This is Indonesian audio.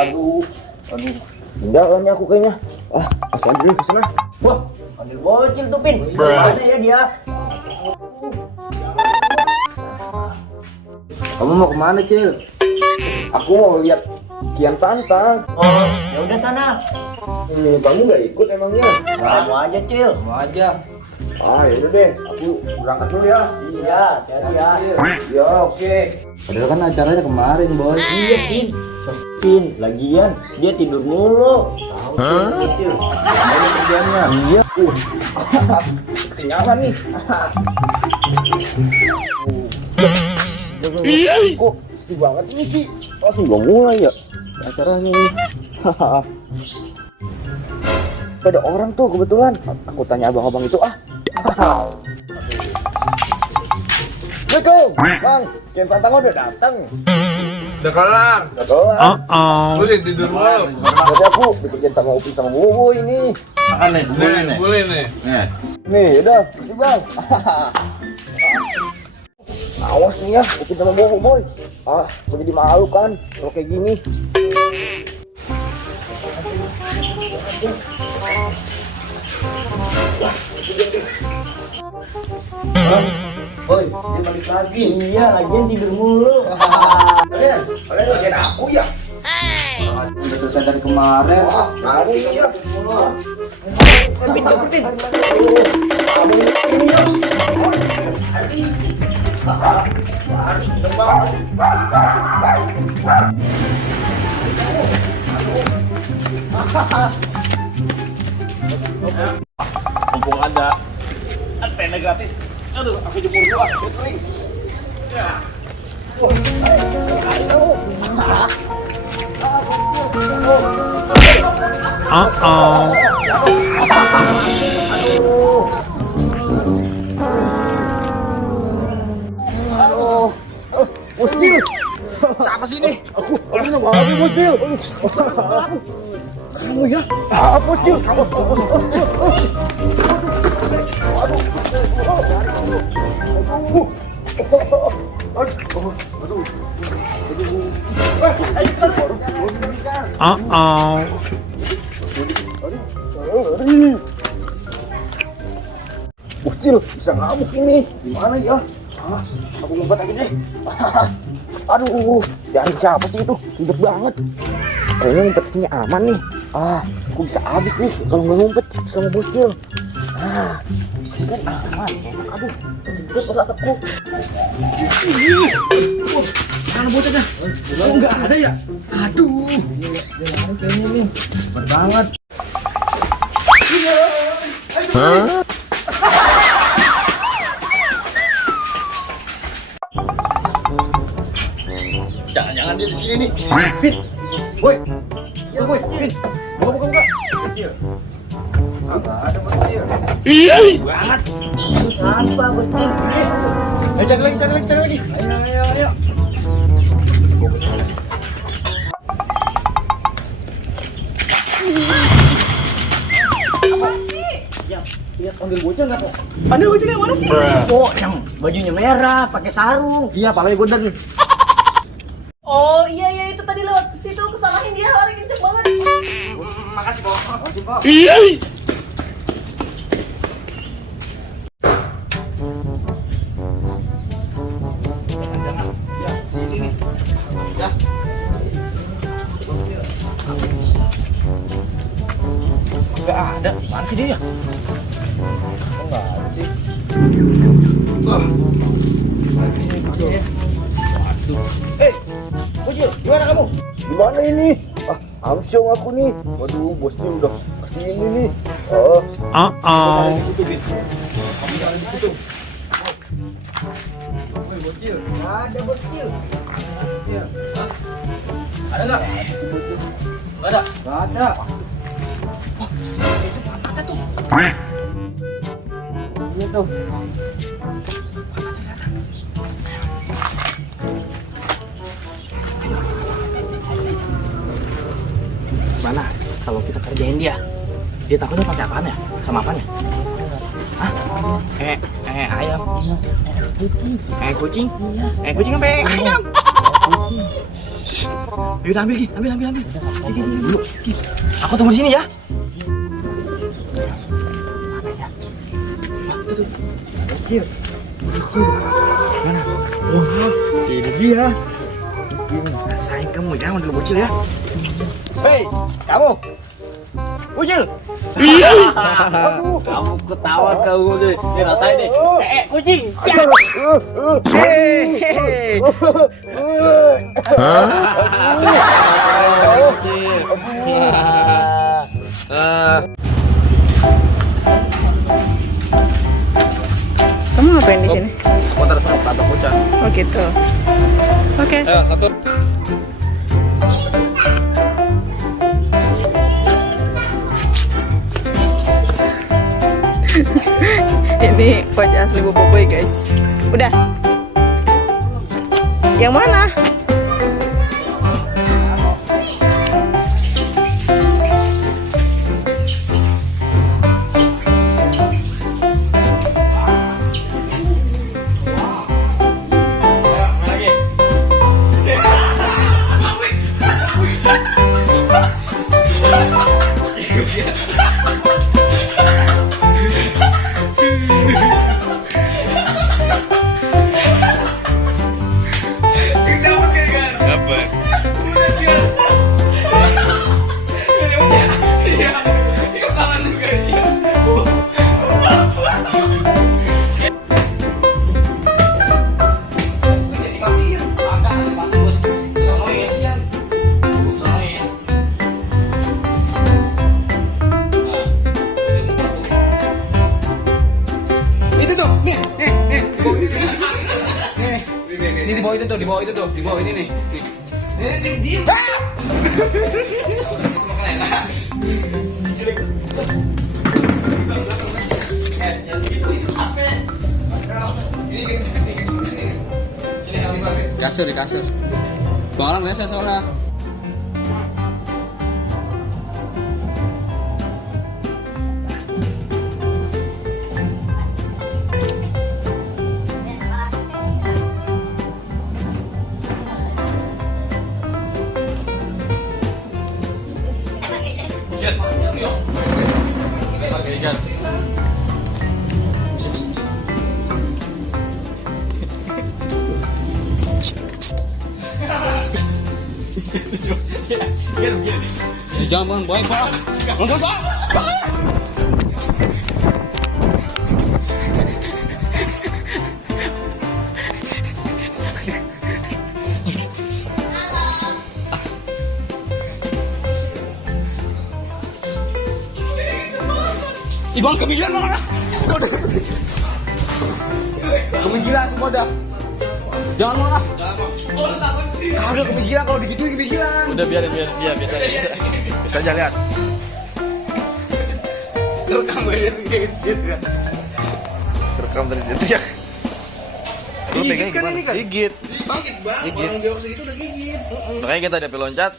Aduh. Tinggal nih aku kayaknya. Pas dulu ke sana. Wah, panggil bocil tuh, Pin. Mana ya dia? Kamu mau kemana, Cil? Aku mau lihat Kian Santang. Oh, ya udah sana. Kamu nggak ikut emangnya? Kamu aja, Cil. Mau aja. Yaudah deh, aku berangkat dulu ya. Iya, hati-hati ya. Ya, oke. Padahal kan acaranya kemarin, Boy. Iya, Pin. Pin, lagian dia tidur mulu. Tahu, Cil. Ini kerjaannya. Iya. Kenyang nih. Kok sepi banget ini sih? Langsung gak mulai ya acaranya ini. Ada orang tuh kebetulan. Aku tanya abang-abang itu Assalamualaikum, Bang. Kian Santang udah datang. Udah kelar. Udah kelar. Lu sih tidur mulu. Jadi aku dikerjain sama Upin sama Bobo ini. Makan nih, boleh nih. Nih, udah, kasih Bang. Awas nih ya, Upin sama Bobo, Boy. Aku jadi malu kan kalau kayak gini. Boy, dia balik lagi. Iya, lagian tidur mulu. Kalian ngerjain aku ya? Udah selesai dari kemarin. Aku ini ya. Pin. Mumpung ada tenda gratis. Aduh, aku jemur dulu Ya. Bos Dil. Siapa sih ini? Aku Bos Dil. Kamu ya? Bos Dil. Bocil bisa ngamuk ini. Gimana ya? Aku ngumpet aja deh. Aduh, dari siapa sih itu? Ribet banget. Kayaknya ngumpet sini aman nih. Aku bisa habis nih kalau nggak ngumpet sama Bocil. Kan aman. Aduh, kejepit otakku. Mana bocilnya? Oh, nggak ada ya? Aduh. Jangan kayaknya nih. Cepet banget. Jangan-jangan dia di sini nih. Pin, boy, ya boy, Pin, buka. Nggak ada Bocil. Iya. Banget. Apa, Bocil? Cari lagi. Ayo. Lihat panggil Bocil nggak kok? Panggil Bocil yang mana sih? Oh, yang bajunya merah, pakai sarung. Iya, palanya gondar nih. Oh iya itu tadi lewat situ kesalahin dia lari kenceng banget. Makasih, Pak. Ya, sini nih. Ya. Nggak ada. Mana sih dia? Kok nggak ada sih? Bocil, gimana kamu? Gimana ini? Amsyong aku nih. Waduh, bosnya udah kesini nih. Ada, Bocil. Ada nggak? Nggak ada. Nggak ada. Itu pantatnya tuh. Iya tuh. Gimana kalau kita kerjain dia? Dia takutnya pakai apaan ya? Sama apaan ya? Hah? Ayam. Kucing. Kucing apa ayam? Ayo udah ambil Ki, ambil. Ki, dulu. Ki. Aku tunggu di sini ya. Mana ya? Wah, tuh. Bocil. Mana? Oh, ini dia. Rasain kamu ya, manggil bocil ya. Hei, kamu. Bocil. Kamu ketawa kamu deh. Nih rasain deh. Kucing. Kamu ngapain di sini? Aku terserah kata bocah. Oh gitu. Oke. Ayo satu. Ini wajah asli Bobo Boy guys. Udah. Yang mana? Ini di bawah itu tuh, di bawah ini nih. Ini diem. Kasur di kasur. Barang biasa soalnya. Jangan boy, Pak. Mundur, Pak. Ibang kebijilan mana? Kebijilan semua dah. Jangan malah. Kagak kepikiran kalau digituin kepikiran. Udah biarin dia biasa aja. Bisa aja lihat. Rekam gitu kan. Rekam dari dia. Lu pegang gimana? Ini kan. Gigit. Bangkit, Bang. Gigit. Orang jauh segitu udah gigit. Makanya kita ada peloncat.